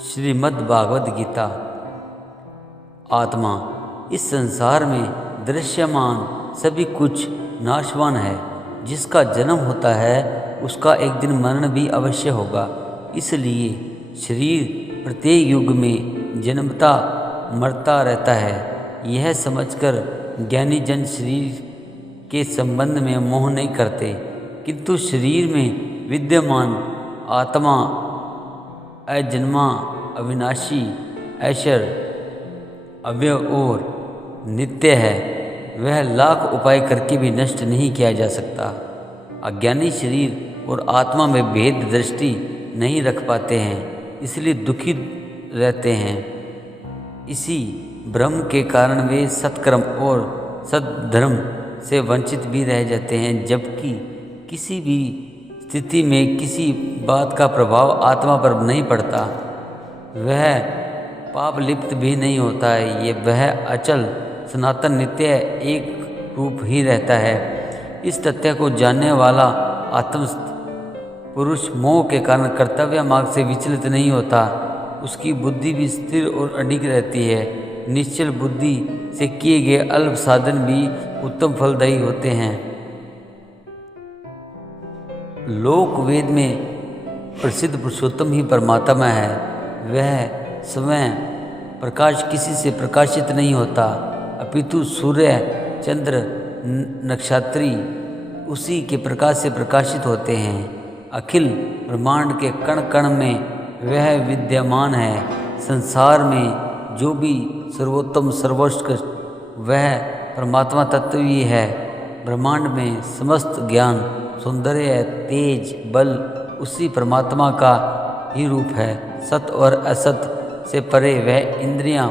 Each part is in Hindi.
श्रीमद् भागवत गीता। आत्मा इस संसार में दृश्यमान सभी कुछ नाशवान है। जिसका जन्म होता है उसका एक दिन मरण भी अवश्य होगा। इसलिए शरीर प्रत्येक युग में जन्मता मरता रहता है। यह समझकर ज्ञानी जन शरीर के संबंध में मोह नहीं करते, किंतु शरीर में विद्यमान आत्मा अजन्मा, अविनाशी, ऐश्वर, अव्यय और नित्य है। वह लाख उपाय करके भी नष्ट नहीं किया जा सकता। अज्ञानी शरीर और आत्मा में भेद दृष्टि नहीं रख पाते हैं, इसलिए दुखी रहते हैं। इसी भ्रम के कारण वे सत्कर्म और सद्धर्म से वंचित भी रह जाते हैं, जबकि किसी भी स्थिति में किसी बात का प्रभाव आत्मा पर नहीं पड़ता। वह पाप लिप्त भी नहीं होता है। ये वह अचल सनातन नित्य एक रूप ही रहता है। इस तथ्य को जानने वाला आत्मस्थ पुरुष मोह के कारण कर्तव्य मार्ग से विचलित नहीं होता। उसकी बुद्धि भी स्थिर और अडिग रहती है। निश्चल बुद्धि से किए गए अल्प साधन भी उत्तम फलदायी होते हैं। लोक वेद में प्रसिद्ध पुरुषोत्तम ही परमात्मा है। वह स्वयं प्रकाश किसी से प्रकाशित नहीं होता, अपितु सूर्य, चंद्र, नक्षत्री उसी के प्रकाश से प्रकाशित होते हैं। अखिल ब्रह्मांड के कण कण में वह विद्यमान है। संसार में जो भी सर्वोत्तम सर्वोत्कृष्ट वह परमात्मा तत्व ही है। ब्रह्मांड में समस्त ज्ञान, सौंदर्य, तेज, बल उसी परमात्मा का ही रूप है। सत और असत से परे वह इंद्रियां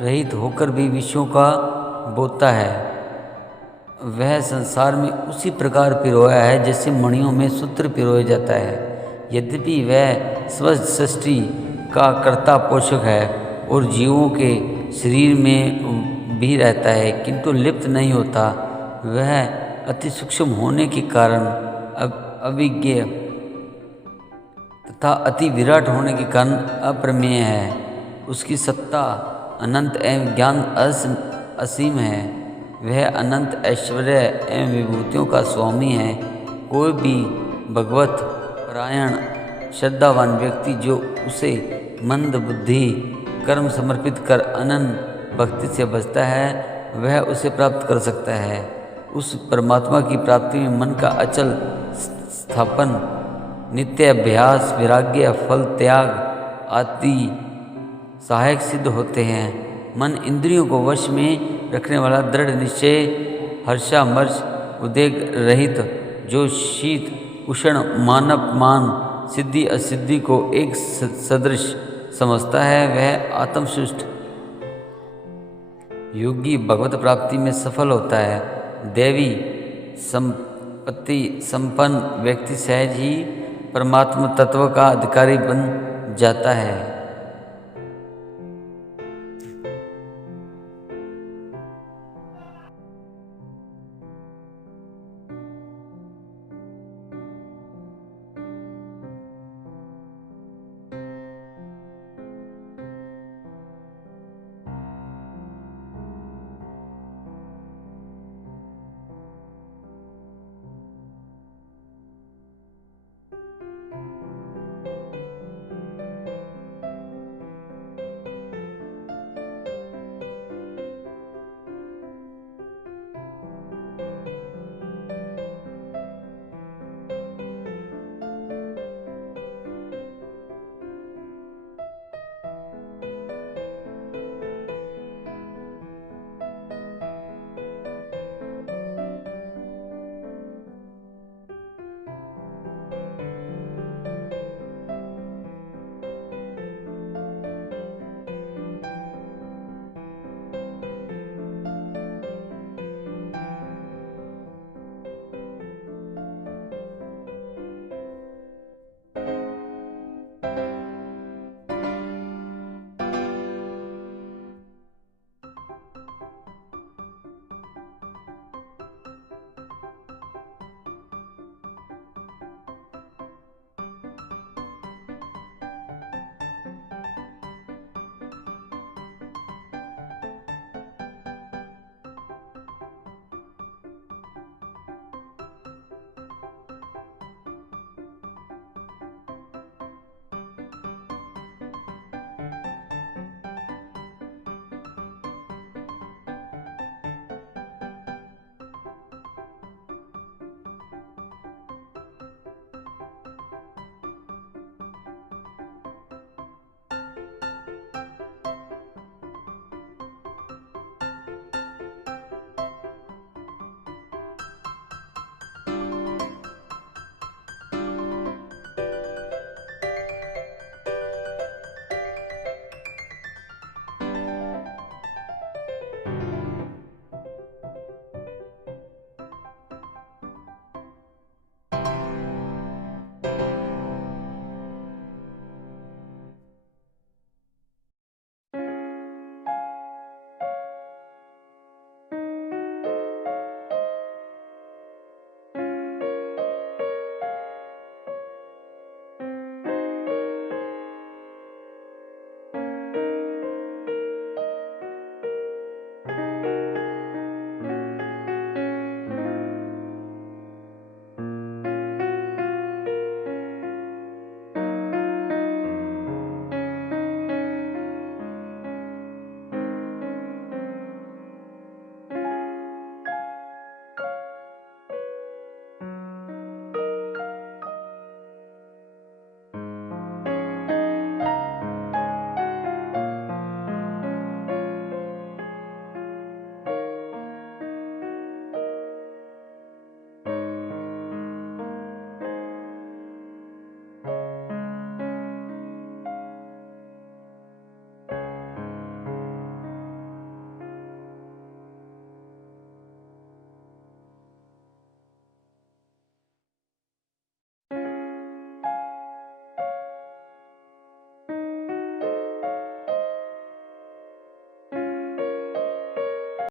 रहित होकर भी विषयों का बोता है। वह संसार में उसी प्रकार पिरोया है जैसे मणियों में सूत्र पिरोया जाता है। यद्यपि वह सृष्टि का कर्ता पोषक है और जीवों के शरीर में भी रहता है, किंतु लिप्त नहीं होता। वह अति सूक्ष्म होने के कारण अविज्ञेय तथा अति विराट होने के कारण अप्रमेय है। उसकी सत्ता अनंत एवं ज्ञान असीम है। वह अनंत ऐश्वर्य एवं विभूतियों का स्वामी है। कोई भी भगवत परायण श्रद्धावान व्यक्ति जो उसे मंद बुद्धि कर्म समर्पित कर अनन्य भक्ति से बचता है, वह उसे प्राप्त कर सकता है। उस परमात्मा की प्राप्ति में मन का अचल स्थापन, नित्य अभ्यास, वैराग्य, फल त्याग आदि सहायक सिद्ध होते हैं। मन इंद्रियों को वश में रखने वाला दृढ़ निश्चय, हर्षामर्ष, उद्वेग रहित, जो शीत उष्ण, मानपमान, सिद्धि असिद्धि को एक सदृश समझता है, वह आत्मसुष्ट योगी भगवत प्राप्ति में सफल होता है। दैवी संपत्ति संपन्न व्यक्ति सहज ही परमात्मा तत्व का अधिकारी बन जाता है।